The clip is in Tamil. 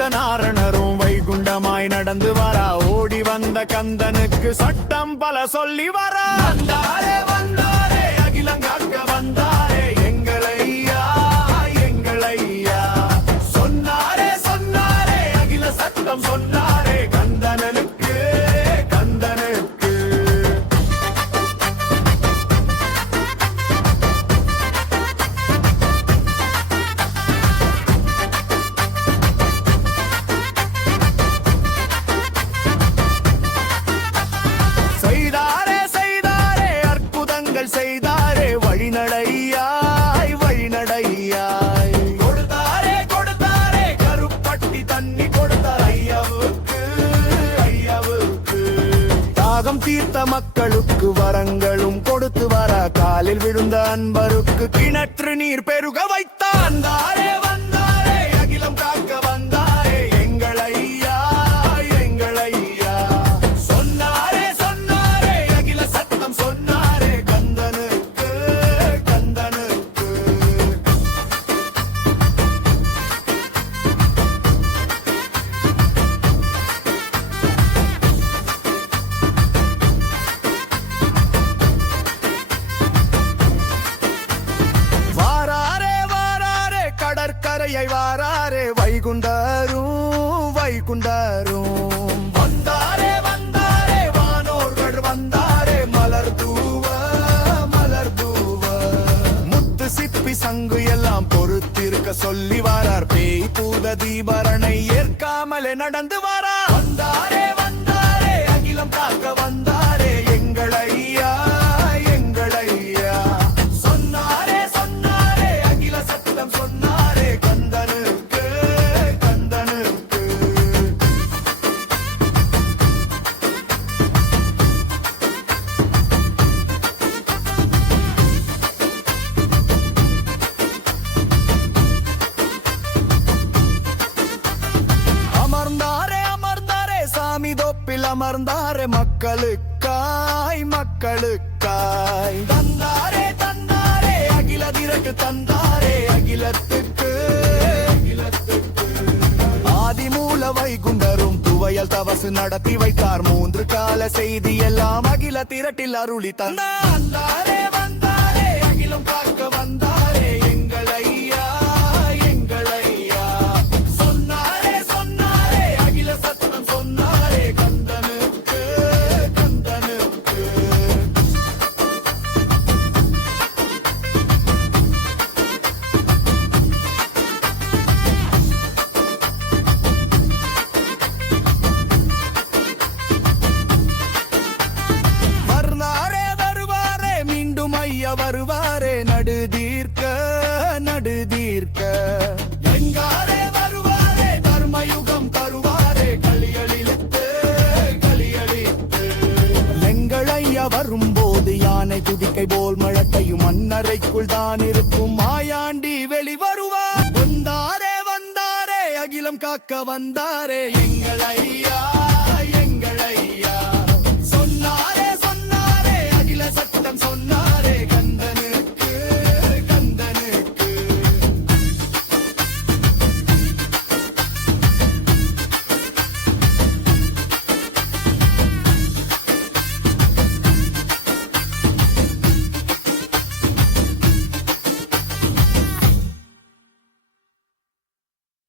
வைத்த நாரணரும் வைகுண்டமாய் நடந்து வரா. ஓடி வந்த கந்தனுக்கு சட்டம் பல சொல்லி வரா. வந்தாரே வந்தாரே அகிலங்காக்க வந்தாரே எங்களையா எங்களையா. சொன்னாரே சொன்னாரே அகில சட்டம் சொன்னாரே கந்தனனுக்கு கந்தனுக்கு. செய்தாரே வழிநடையாய் வழிநடையாய். கொடுத்தாரே கொடுத்தாரே கருப்பட்டி தண்ணி கொடுத்தார் ஐயாவுக்கு ஐயாவுக்கு. தாகம் தீர்த்த மக்களுக்கு வரங்களும் கொடுத்து வர. காலில் விழுந்த அன்பருக்கு கிணற்று நீர் பெருக வைத்தார். வந்தாரே வந்தாரே அகிலம் காக்க வந்தாரே எங்கள் ஐயா எங்கள் ஐயா. சொன்னாரே சொன்னாரே அகில சத்தம் சொன்னாரே கடற்கரையை வாராரே வைகுண்டரும் வைகுண்டரும். வந்தாரே வந்தாரே வானோர்கள் வந்தாரே மலர் தூவ மலர் தூவ. முத்து சிப்பி சங்கு எல்லாம் பொறுத்திருக்க சொல்லி வாரார். பேய் பூத தீபரணை ஏற்காமலே நடந்து வாரா. வந்தாரே வந்தாரே அகிலம் காக்க வந்தாரே எங்கள் ஐயா எங்கள் ஐயா. சொன்னாரே சொன்னாரே அகில சத்தம் சொன்னாரே கந்தனுக்கு கந்தனுக்கு. அமர்ந்தாரே அமர்ந்தாரே சாமி தோப்பில் அமர்ந்தாரே மக்களுக்காய் மக்களுக்காய். தந்தாரே தந்தாரே அகில திரட்டு தந்தாரே அகிலத்துக்கு அகிலத்துக்கு. ஆதிமூல வைகுண்டரும் துவையல் தவசு நடத்தி வைத்தார். 3 கால செய்தி எல்லாம் அகில திரட்டில் அருளி தந்தாரே. வந்தாரே அகிலம் காக்க வந்தாரே எங்கள் ஐயா எங்கள் ஐயா. சொன்னாரே சொன்னாரே அகில சத்தம் சொன்னாரே கந்தனுக்கு கந்தனுக்கு. வருவாரே நடு தீர்க்க நடு தீர்க்க. எங்காரே வருவாரே தர்மயுகம் தருவாரே களியளித்து களியளித்து. எங்களையா வரும்போது யானை துதிக்கை போல் மழட்டையும் மன்னரைக்குள் தான் இருக்கும் மாயாண்டி வெளி வருவார். வந்தாரே வந்தாரே அகிலம் காக்க வந்தாரே எங்கள் ஐயா